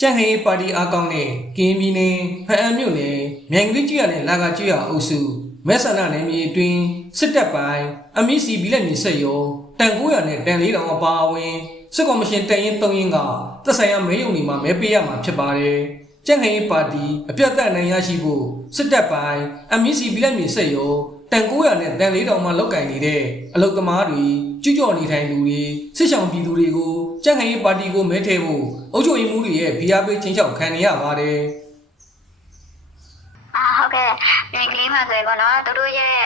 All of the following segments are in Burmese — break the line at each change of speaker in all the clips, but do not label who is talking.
ကြံ့ဟင်ပါတီအားကောင်းတဲ့ကင်းပြည်နယ်ဖအံမြို့နယ်မြိုင်ကလေးကြီးရတဲ့လာကကြီးရအုပ်စုမဲဆန္ဒနယ်မြေအတွင်းစစ်တပ်ပိုင်းအမီစီဘီလက်မြေဆက်ရုံတန်900နဲ့တန်400အပါအဝင်စစ်ကော်မရှင်တန်ရင်3ရင်ကသက်ဆိုင်ရာမဲယုံတွေမှာမဲပေးရမှာဖြစ်ပါတယ်။ကြံ့ဟင်ပါတီအပြတ်သက်နိုင်ရရှိဖို့စစ်တပ်ပိုင်းအမီစီဘီလက်မြေဆက်ရုံတန်900နဲ့တန်400မှာလောက်ကင်နေတဲ့အလုတ်သမားတွေ ကြွကြော်နေထိုင်လူတွေစစ်ဆောင်ပြည်သူတွေကိုကြံ့ဟင်ပါတီကိုမဲထည့်ဖို့အုပ်ချုပ်ရေးမှုတွေရဲ့ဖိအားပေးချင်းချောက်ခံနေရပါတယ်။
အာဟုတ်ကဲ့ဒီကလေးမှဆိုရင်ပေါ့နော်သူတို့ရဲ့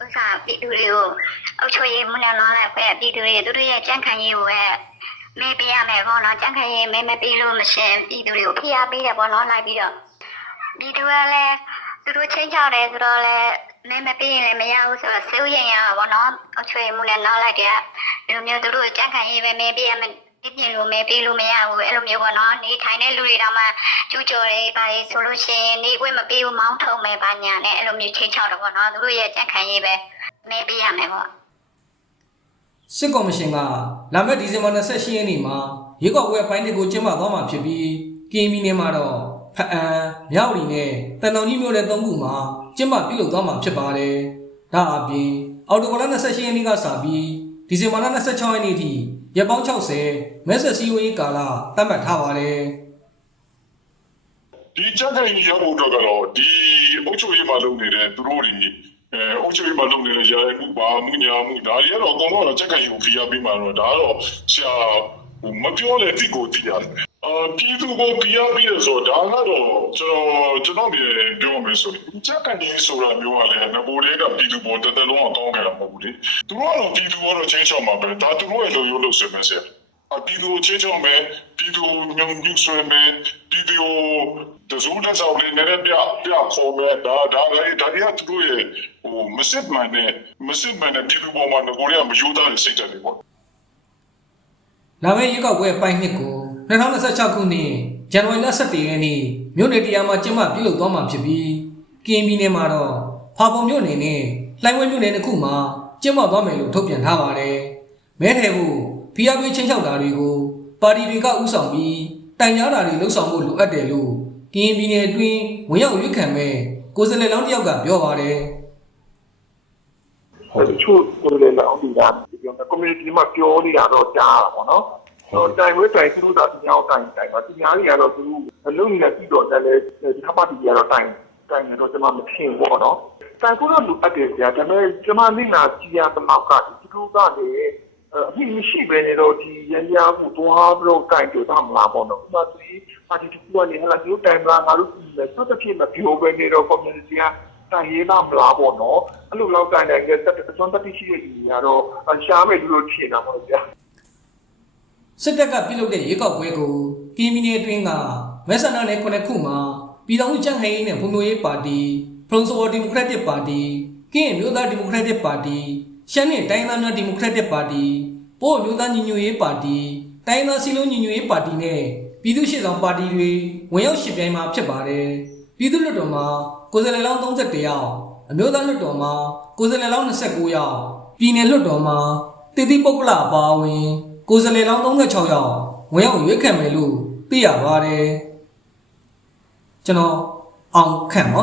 ဥစ္စာပြည်သူတွေကိုအုပ်ချုပ်ရေးမှုနဲ့လောလိုက်ဖွဲ့ပြည်သူတွေသူတို့ရဲ့ကြံ့ခိုင်ရေးကိုပဲမေးပြရမယ်ပေါ့နော်ကြံ့ခိုင်ရေးမေးမပေးလို့မရှင်ပြည်သူတွေကိုဖိအားပေးတယ်ပေါ့နော်လိုက်ပြီးတော့ပြည်သူကလည်း သူတို့ချင်းချောက်တယ်ဆိုတော့လည်းမေးမပေးရင်လည်းမရဘူးဆိုတော့စေဦးရင်ရပါပေါ့နော်အုပ်ချုပ်ရေးမှုနဲ့လောလိုက်တဲ့ဒီလိုမျိုးသူတို့ကြံ့ခိုင်ရေးပဲမေးပြရမယ်ပြပြင်လို့မဲပေးလို့မရဘူးအဲ့လိုမျိုးပေါ့နော်နေထိုင်တဲ့လူတွေတောင်မှကျူးကျော်တွေပါလေဆိုလို့ရှိရင်နေခွင့်မပေးဘူးမောင်းထုံမယ်ပါညာနဲ့အဲ့လိုမျိုးချိန်ချောက်တော့ပေါ့နော်သူတို့ရဲ့ကြက်ခံရေးပဲမဲပေးရမယ်ပေါ့
စစ်ကော်မရှင်ကလာမယ့်ဒီဇင်ဘာ28ရက်နေ့မှာရွေးကောက်ပွဲအပိုင်းတွေကိုကျင်းပသွားမှာဖြစ်ပြီးကင်းပြည်နယ်မှာတော့ ဖအံမြောက်ရီနဲ့တန်တောင်ကြီးမြို့နယ်သုံးခုမှာကျင်းပပြုလုပ်သွားမှာဖြစ်ပါတယ်။ဒါအပြင်အော်တိုဘာလ28ရက်နေ့ကစပြီးဒီဇင်ဘာလ26ရက်နေ့ထိရက်ပေါင်း60မဲဆက်စည်းဝေးကာလသတ်မှတ်ထားပါတယ်
ဒီကြက်ခိုင်ကြီးရောက်ဖို့အတွက်ကတော့ဒီအုပ်ချုပ်ရေးမှာလုပ်နေတဲ့သူတို့တွေအဲအုပ်ချုပ်ရေးမှာလုပ်နေတဲ့ရာရမှုပါမှုညာမှုဒါတွေကတော့အကုန်လုံးတော့ကြက်ခိုင်ကြီးကိုဖိအားပေးမှာတော့ဒါကတော့ဆရာဟိုမပြောလဲတိကိုတိရတယ် အာပြည်သူကိုဖိအားပေးရဆိုတော့ဒါကတော့ကျွန်တော်ကျွန်တော်မြေပြောမယ်ဆိုရင်ကြက်ခိုင်ကြီးဆိုတာမျိုးကလည်းငဘိုးတွေကပြည်သူပေါ်တသက်လုံးအကောင်းကြတာမဟုတ်ဘူးလေသူတို့ကတော့ပြည်သူကတော့ချင်းချောက်မှာပဲဒါသူတို့ရဲ့လိုရိုးလို့ဆိုမယ်ဆရာအပြည်သူချင်းချောင်းမယ်ပြည်သူညုံညူဆွေမယ်ပြည်သူတဇူးတဲ့ဆောင်လေးနည်းနည်းပြပြခေါ်မယ်ဒါဒါလည်းဒါတွေကသူတို့ရဲ့ဟိုမစစ်မှန်တဲ့မစစ်မှန်တဲ့ပြည်သူပေါ်မှာငကိုတွေကမယိုးသားတဲ့စိတ်ဓာတ်တွေပေါ့။
လာမယ့်ရွေးကောက်ပွဲအပိုင်းနှစ်ကို 2026ခုနှစ်ဇန်နဝါရီလ17ရက်နေ့မြို့နယ်တရားမှာကျင်းပပြုလုပ်သွားမှာဖြစ်ပြီးကင်းပြည်နယ်မှာတော့ဖာပုံမြို့နယ်နဲ့လှိုင်းဝဲမြို့နယ်တစ်ခုမှာကျင်းပသွားမယ်လို့ထုတ်ပြန်ထားပါတယ်။မဲထဲဖို့ဖိအားပေးချင်းချောက်တာတွေကိုပါတီတွေကဥဆောင်ပြီးတိုင်ကြားတာတွေလှုပ်ဆောင်ဖို့လိုအပ်တယ်လို့ကင်းပြည်နယ်အတွင်းဝင်ရောက်ရွေးခံမဲ့ကိုယ်စားလှယ်လောင်းတစ်ယောက်ကပြောပါတယ်။
ဟိုတချို့ကိုယ်လည်းလောင်းပြီးတာဒီပြောကွန်မြူနတီမှာပြောနေတာတော့ကြားတာပေါ့နော် ဟိုတိုင်ဝဲတိုင်သူတို့ကဒီအောင်တိုင်တိုင်ပါဒီများကြီးကတော့သူတို့အလုံးနဲ့ပြီးတော့လည်းဒီခပ်ပါတီကတော့တိုင်တိုင်နေတော့ကျွန်မမထင်ဘူးပေါ့နော်တိုင်ကိုတော့လူအပ်တယ်ကြာဒါပေမဲ့ကျွန်မနေလာကြည့်ရတဲ့နောက်ကဒီသူတို့ကလည်းအဖြစ်မရှိပဲနေတော့ဒီရန်ရမှုသွားပြီးတော့တိုင်ကြတာမလားပေါ့နော်ဥပမာသူပါတီတူကနေဟလာဒီတိုင်လာငါတို့ဒီစသဖြင့်မပြောပဲနေတော့ community ကတိုင်ရေးလာမလားပေါ့နော်အဲ့လိုလောက်တိုင်တိုင်ကတက်အစွမ်းတက်ရှိတဲ့လူတွေကတော့ရှားမယ်လို့ထင်တာပေါ့ဗျာ
စစ်တပ်ကပြုလုပ်တဲ့ရွေးကောက်ပွဲကိုကင်းမီနယ်အတွင်းကမဲဆန္ဒနယ်ခုနှစ်ခုမှာပြည်ထောင်စုကြံ့ခိုင်ရေးနဲ့ဖွံ့ဖြိုးရေးပါတီဖရုံဆိုဒီမိုကရက်တစ်ပါတီကင်းမျိုးသားဒီမိုကရက်တစ်ပါတီရှမ်းနဲ့တိုင်းသားများဒီမိုကရက်တစ်ပါတီပို့မျိုးသားညီညွတ်ရေးပါတီတိုင်းသားစီလုံးညီညွတ်ရေးပါတီနဲ့ပြည်သူ့ရှေ့ဆောင်ပါတီတွေဝင်ရောက်ရှင်ပြိုင်မှာဖြစ်ပါတယ်ပြည်သူ့လွှတ်တော်မှာကိုယ်စားလှယ်လောင်း31ယောက်အမျိုးသားလွှတ်တော်မှာကိုယ်စားလှယ်လောင်း29ယောက်ပြည်နယ်လွှတ်တော်မှာတည်တည်ပုဂ္ဂလအပါအဝင် ကိုယ်စားလှယ်လောင်း36ယောက်ဝင်ရောက်ရွေးခံမယ်လို့သိရပါတယ်ကျွန်တော်အောင်ခံပါ